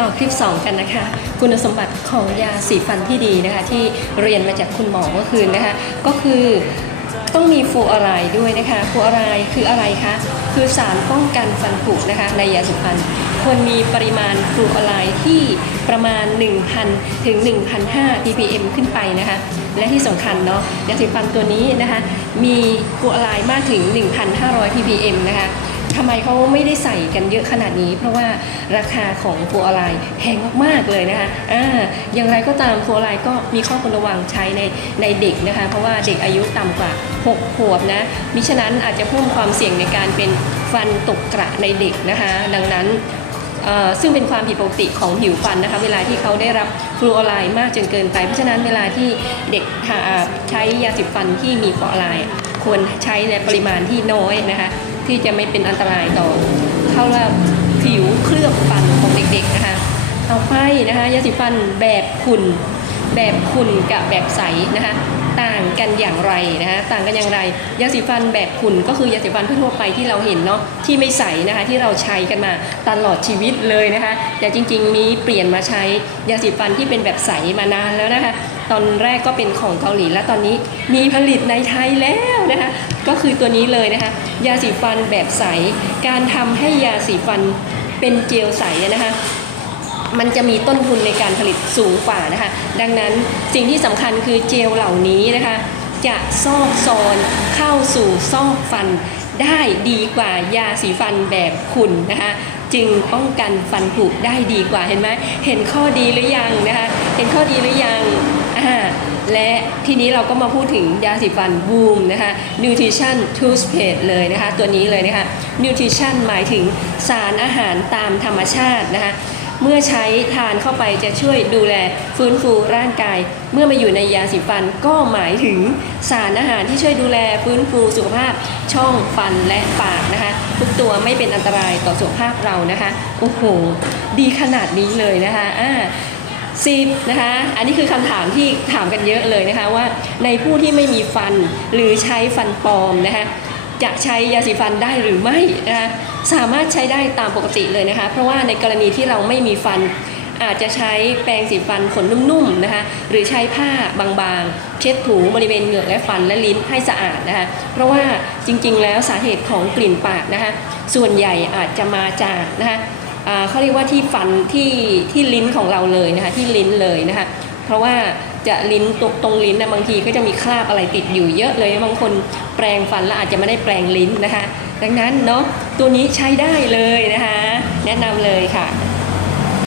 ต่อคลิป 2 กันนะคะ คุณสมบัติของยาสีฟันที่ดีนะคะ ที่เรียนมาจากคุณหมอเมื่อคืนนะคะ ก็คือต้องมีฟลูออไรด์ด้วยนะคะฟลูออไรด์คืออะไรคะคือสารป้องกันฟันผุนะคะ ในยาสีฟันควรมีปริมาณฟลูออไรด์ที่ประมาณ 1,000 ถึง 1,500 ppm ขึ้นไปนะคะ และที่สำคัญเนาะยาสีฟันตัวนี้นะคะ มีฟลูออไรด์มากถึง 1,500 ppm นะคะ ทำไมเขาไม่ได้ใส่กันเยอะขนาดนี้ เพราะว่าราคาของฟลูออไรด์แพงมากๆเลยนะคะอ่าอย่างไรก็ตามฟลูออไรด์ก็มีข้อควรระวังใช้ในในเด็กนะคะ เพราะว่าเด็กอายุต่ำกว่า 6 ขวบนะมิฉะนั้นอาจจะเพิ่มความเสี่ยงในการเป็นฟันตกกระในเด็กนะคะ ดังนั้นซึ่งเป็นความผิดปกติของผิวฟันนะคะ เวลาที่เขาได้รับฟลูออไรด์มากจนเกินไป เพราะฉะนั้นเวลาที่เด็กใช้ยาสีฟันที่มีฟลูออไรด์ควรใช้ในปริมาณที่น้อยนะคะ ที่จะไม่เป็นอันตรายต่อเข้าว่าผิวเคลือบฟันของเด็กๆนะคะเอาไปนะคะยาสีฟันแบบขุ่นแบบขุ่นกับแบบใสนะคะ ต่างกันอย่างไรนะคะต่างกันอย่างไร ยาสีฟันแบบขุ่นก็คือยาสีฟันทั่วไปที่เราเห็นเนาะที่ไม่ใสนะคะที่เราใช้กันมาตลอดชีวิตเลยนะคะแต่จริงๆมีเปลี่ยนมาใช้ยาสีฟันที่เป็นแบบใสมานานแล้วนะคะตอนแรกก็เป็นของเกาหลีและตอนนี้มีผลิตในไทยแล้วนะคะก็คือตัวนี้เลยนะคะยาสีฟันแบบใส การทำให้ยาสีฟันเป็นเจลใสนะคะ มันจะมีต้นทุนในการผลิตสูงกว่านะคะ ดังนั้นสิ่งที่สำคัญคือเจลเหล่านี้นะคะ จะซอกซอนเข้าสู่ซอกฟันได้ดีกว่ายาสีฟันแบบขุ่นนะคะ จึงป้องกันฟันผุได้ดีกว่าเห็นไหมเห็นข้อดีหรือยังนะคะ เห็นข้อดีหรือยังอ่าและทีนี้เราก็มาพูดถึงยาสีฟันบูมนะคะ Nutrition Toothpaste เลยนะคะ ตัวนี้เลยนะคะ Nutrition หมายถึงสารอาหารตามธรรมชาตินะคะ เมื่อใช้ทานเข้าไปจะช่วยดูแลฟื้นฟูร่างกาย เมื่อมาอยู่ในยาสีฟันก็หมายถึงสารอาหารที่ช่วยดูแลฟื้นฟูสุขภาพช่องฟันและปากนะคะ ทุกตัวไม่เป็นอันตรายต่อสุขภาพเรานะคะโอ้โหดีขนาดนี้เลยนะคะอ่าสิบนะคะ อันนี้คือคำถามที่ถามกันเยอะเลยนะคะว่าในผู้ที่ไม่มีฟันหรือใช้ฟันปลอมนะคะ จะใช้ยาสีฟันได้หรือไม่นะคะสามารถใช้ได้ตามปกติเลยนะคะ เพราะว่าในกรณีที่เราไม่มีฟัน อาจจะใช้แปรงสีฟันขนนุ่มๆนะคะ หรือใช้ผ้าบางๆ เช็ดถูบริเวณเหงือกและฟันและลิ้นให้สะอาดนะคะ เพราะว่าจริงๆ แล้วสาเหตุของกลิ่นปากนะคะ ส่วนใหญ่อาจจะมาจากนะคะเขาเรียกว่าที่ฟันที่ที่ลิ้นของเราเลยนะคะที่ลิ้นเลยนะคะ ราะว่าจะลิ้นตรงตรงลิ้นนะบางทีก็จะมีคราบอะไรติดอยู่เยอะเลยบางคนแปรงฟันแล้วอาจจะไม่ได้แปรงลิ้นนะคะ ดังนั้นเนาะตัวนี้ใช้ได้เลยนะคะ แนะนำเลยค่ะ